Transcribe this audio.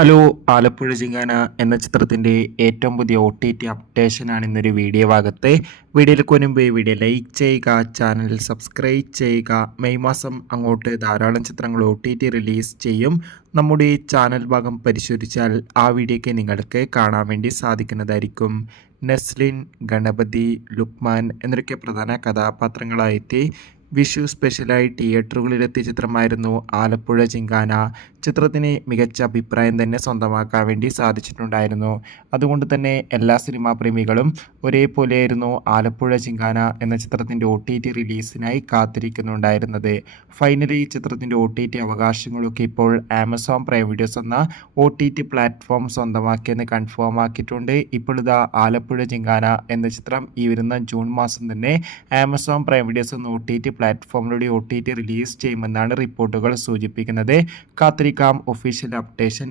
Hello, Alappuzha ജിങ്കാന എന്ന ചിത്രത്തിൻ്റെ ഏറ്റവും പുതിയ OTT അപ്ഡേഷനാണ് ഇന്നൊരു വീഡിയോ ഭാഗത്ത്. വീഡിയോയിലേക്ക് മുൻപ് വീഡിയോ ലൈക്ക് ചെയ്യുക, ചാനൽ സബ്സ്ക്രൈബ് ചെയ്യുക. മെയ് മാസം അങ്ങോട്ട് ധാരാളം ചിത്രങ്ങൾ OTT റിലീസ് ചെയ്യും. നമ്മുടെ ചാനൽ ഭാഗം പരിശോധിച്ചാൽ ആ വീഡിയോയ്ക്ക് നിങ്ങൾക്ക് കാണാൻ വേണ്ടി സാധിക്കുന്നതായിരിക്കും. നസ്ലിൻ, ഗണപതി, ലുക്മാൻ എന്നൊക്കെ പ്രധാന കഥാപാത്രങ്ങളായിട്ട് വിഷു സ്പെഷ്യലായി തിയേറ്ററുകളിലെത്തിയ ചിത്രമായിരുന്നു ആലപ്പുഴ ജിങ്കാന. ചിത്രത്തിന് മികച്ച അഭിപ്രായം തന്നെ സ്വന്തമാക്കാൻ വേണ്ടി സാധിച്ചിട്ടുണ്ടായിരുന്നു. അതുകൊണ്ട് തന്നെ എല്ലാ സിനിമാ പ്രേമികളും ഒരേപോലെയായിരുന്നു ആലപ്പുഴ ജിങ്കാന എന്ന ചിത്രത്തിൻ്റെ OTT റിലീസിനായി കാത്തിരിക്കുന്നുണ്ടായിരുന്നത്. ഫൈനലി ഈ ചിത്രത്തിൻ്റെ OTT അവകാശങ്ങളൊക്കെ ഇപ്പോൾ ആമസോൺ പ്രൈം വീഡിയോസ് എന്ന OTT പ്ലാറ്റ്ഫോം സ്വന്തമാക്കിയെന്ന് കൺഫേം ആക്കിയിട്ടുണ്ട്. ഇപ്പോൾ ഇതാ ആലപ്പുഴ ജിങ്കാന എന്ന ചിത്രം ഈ വരുന്ന ജൂൺ മാസം തന്നെ ആമസോൺ പ്രൈം വീഡിയോസ് എന്ന OTT പ്ലാറ്റ്ഫോമിലൂടെ OTT റിലീസ് ചെയ്യുമെന്നാണ് റിപ്പോർട്ടുകൾ സൂചിപ്പിക്കുന്നത്. കാത്തിരിക്കാം ഒഫീഷ്യൽ അപ്ഡേഷൻ.